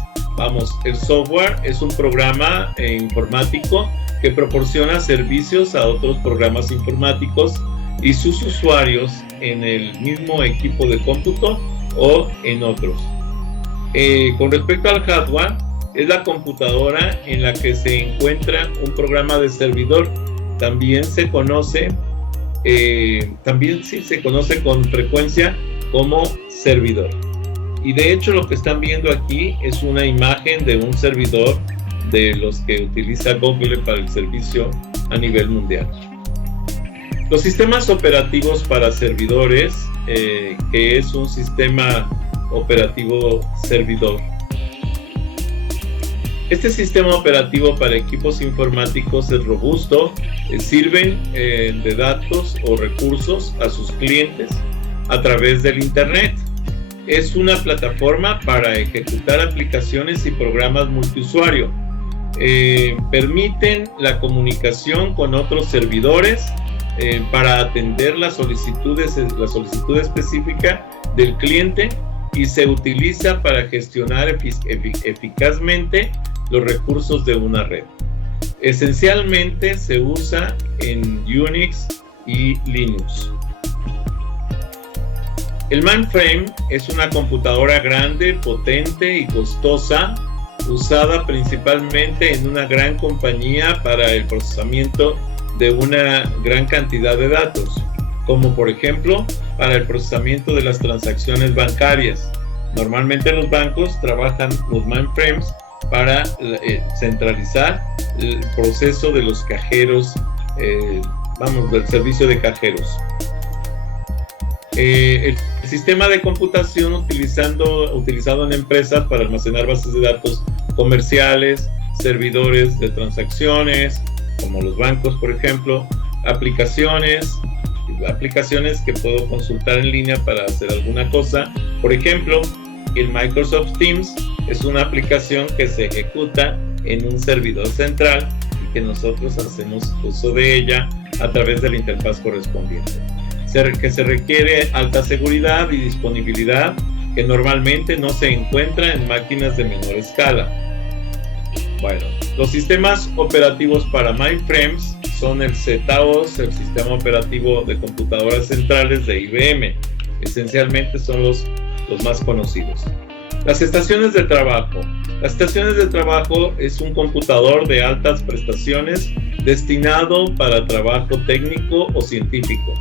el software es un programa informático que proporciona servicios a otros programas informáticos y sus usuarios en el mismo equipo de cómputo o en otros. Con respecto al hardware, es la computadora en la que se encuentra un programa de servidor. También se conoce con frecuencia como servidor. Y de hecho lo que están viendo aquí es una imagen de un servidor de los que utiliza Google para el servicio a nivel mundial. Los sistemas operativos para servidores, que es un sistema operativo servidor. Este sistema operativo para equipos informáticos es robusto, sirven de datos o recursos a sus clientes a través del Internet. Es una plataforma para ejecutar aplicaciones y programas multiusuario. Permiten la comunicación con otros servidores para atender la solicitud específica del cliente y se utiliza para gestionar eficazmente los recursos de una red. Esencialmente se usa en Unix y Linux. El mainframe es una computadora grande, potente y costosa, usada principalmente en una gran compañía para el procesamiento de una gran cantidad de datos, como por ejemplo para el procesamiento de las transacciones bancarias. Normalmente los bancos trabajan los mainframes para centralizar el proceso de los cajeros, del servicio de cajeros. El sistema de computación utilizado en empresas para almacenar bases de datos comerciales, servidores de transacciones, como los bancos, por ejemplo, aplicaciones que puedo consultar en línea para hacer alguna cosa. Por ejemplo, el Microsoft Teams es una aplicación que se ejecuta en un servidor central y que nosotros hacemos uso de ella a través de la interfaz correspondiente. Que se requiere alta seguridad y disponibilidad que normalmente no se encuentra en máquinas de menor escala. Bueno, los sistemas operativos para mainframes son el ZOS, el sistema operativo de computadoras centrales de IBM. Esencialmente son los más conocidos. Las estaciones de trabajo. Las estaciones de trabajo es un computador de altas prestaciones destinado para trabajo técnico o científico.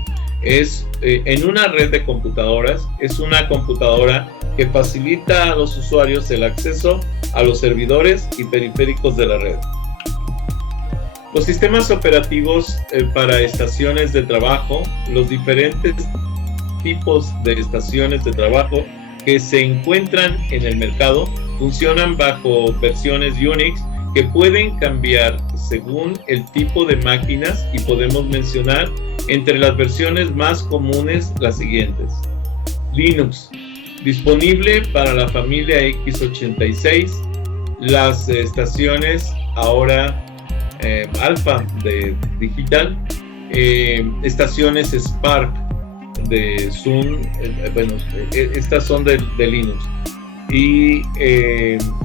En una red de computadoras, es una computadora que facilita a los usuarios el acceso a los servidores y periféricos de la red. Los sistemas operativos para estaciones de trabajo, los diferentes tipos de estaciones de trabajo que se encuentran en el mercado, funcionan bajo versiones Unix que pueden cambiar según el tipo de máquinas y podemos mencionar entre las versiones más comunes las siguientes. Linux, disponible para la familia x86, las estaciones ahora Alpha de digital, estaciones Spark de Sun, estas son de Linux, y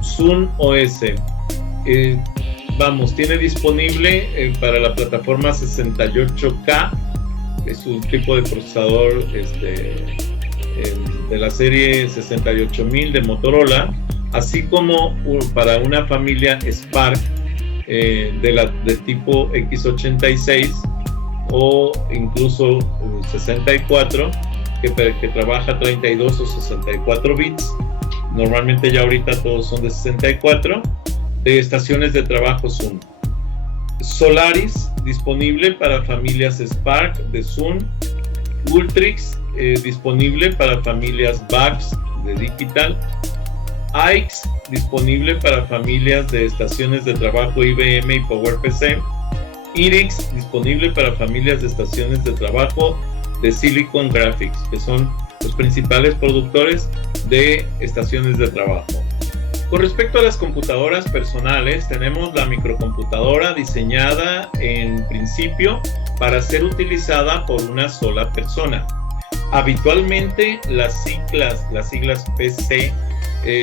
Sun OS. Tiene disponible para la plataforma 68K, es un tipo de procesador de la serie 68000 de Motorola, así como para una familia Spark de tipo x86 o incluso 64 que trabaja 32 o 64 bits. Normalmente ya ahorita todos son de 64. de estaciones de trabajo Sun. Solaris, disponible para familias Spark de Sun. Ultrix, disponible para familias VAX de Digital. AIX, disponible para familias de estaciones de trabajo IBM y PowerPC. IRIX, disponible para familias de estaciones de trabajo de Silicon Graphics, que son los principales productores de estaciones de trabajo. Con respecto a las computadoras personales, tenemos la microcomputadora diseñada en principio para ser utilizada por una sola persona. Habitualmente las siglas PC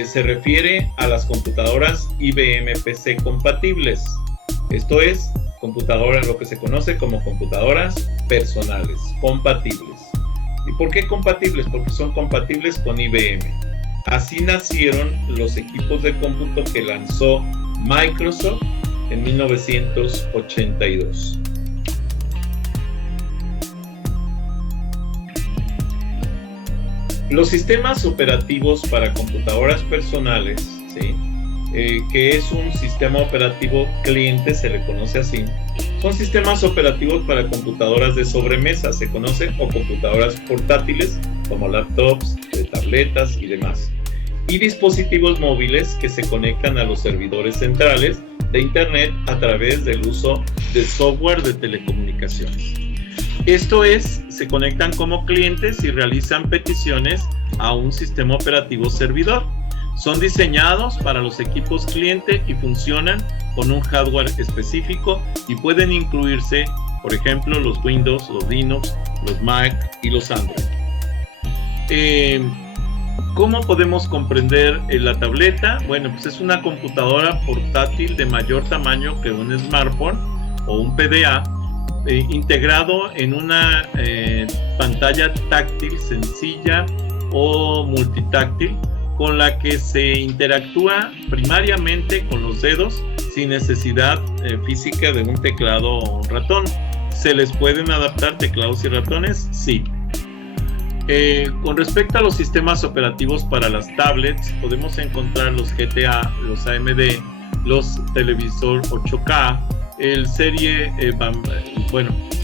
se refiere a las computadoras IBM PC compatibles. Esto es, computadoras, lo que se conoce como computadoras personales, compatibles. ¿Y por qué compatibles? Porque son compatibles con IBM. Así nacieron los equipos de cómputo que lanzó Microsoft en 1982. Los sistemas operativos para computadoras personales, ¿sí? Que es un sistema operativo cliente, se le conoce así, son sistemas operativos para computadoras de sobremesa, se conoce, o computadoras portátiles como laptops, tabletas y demás, y dispositivos móviles que se conectan a los servidores centrales de Internet a través del uso de software de telecomunicaciones. Esto es, se conectan como clientes y realizan peticiones a un sistema operativo servidor. Son diseñados para los equipos cliente y funcionan con un hardware específico y pueden incluirse, por ejemplo, los Windows, los Linux, los Mac y los Android. ¿Cómo podemos comprender la tableta? Bueno, pues es una computadora portátil de mayor tamaño que un smartphone o un PDA, integrado en una pantalla táctil sencilla o multitáctil, con la que se interactúa primariamente con los dedos sin necesidad física de un teclado o un ratón. ¿Se les pueden adaptar teclados y ratones? Sí. Con respecto a los sistemas operativos para las tablets, podemos encontrar los GTA, los AMD, los televisor 8K, el serie,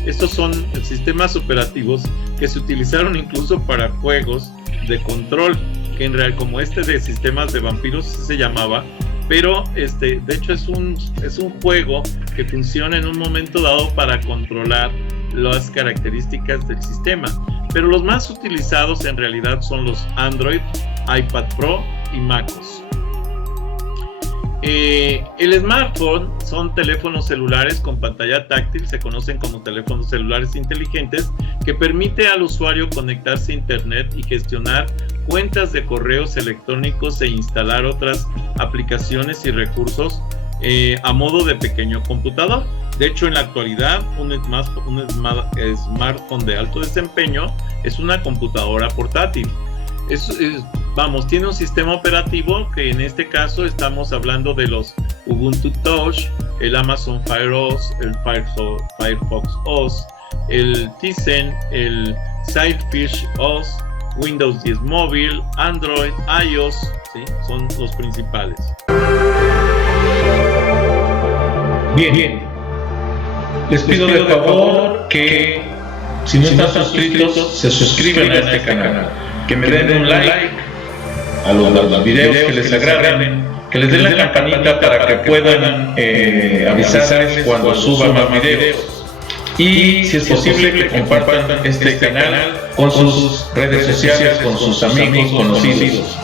estos son sistemas operativos que se utilizaron incluso para juegos de control, que en realidad, como de sistemas de vampiros se llamaba, pero de hecho es un juego que funciona en un momento dado para controlar las características del sistema. Pero los más utilizados en realidad son los Android, iPad Pro y MacOS. El smartphone son teléfonos celulares con pantalla táctil, se conocen como teléfonos celulares inteligentes, que permite al usuario conectarse a internet y gestionar cuentas de correos electrónicos e instalar otras aplicaciones y recursos a modo de pequeño computador. De hecho, en la actualidad, un smartphone de alto desempeño es una computadora portátil. Tiene un sistema operativo que en este caso estamos hablando de los Ubuntu Touch, el Amazon Fire OS, el Firefox OS, el Tizen, el Sailfish OS, Windows 10 Mobile, Android, iOS, ¿sí? Son los principales. Bien. Les pido de favor que, si no están suscritos, se suscriban a este canal, que me den un like a los videos que les agraden, que les den la campanita para que puedan avisarles cuando suba más videos, y si es posible que compartan este canal con sus redes sociales, con sus amigos, conocidos.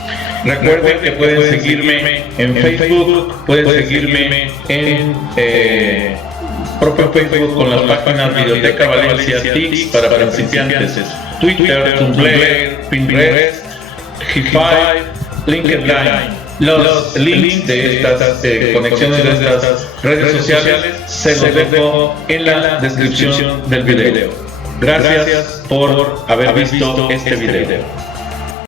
Recuerden que pueden seguirme en Facebook, pueden seguirme en propio Facebook con las páginas Videoteca Valencia, Tics para principiantes, Twitter, Tumblr, Pinterest, G5, LinkedIn. Los links de estas conexiones de estas redes sociales se los dejo en la descripción del video. Gracias por haber visto este video.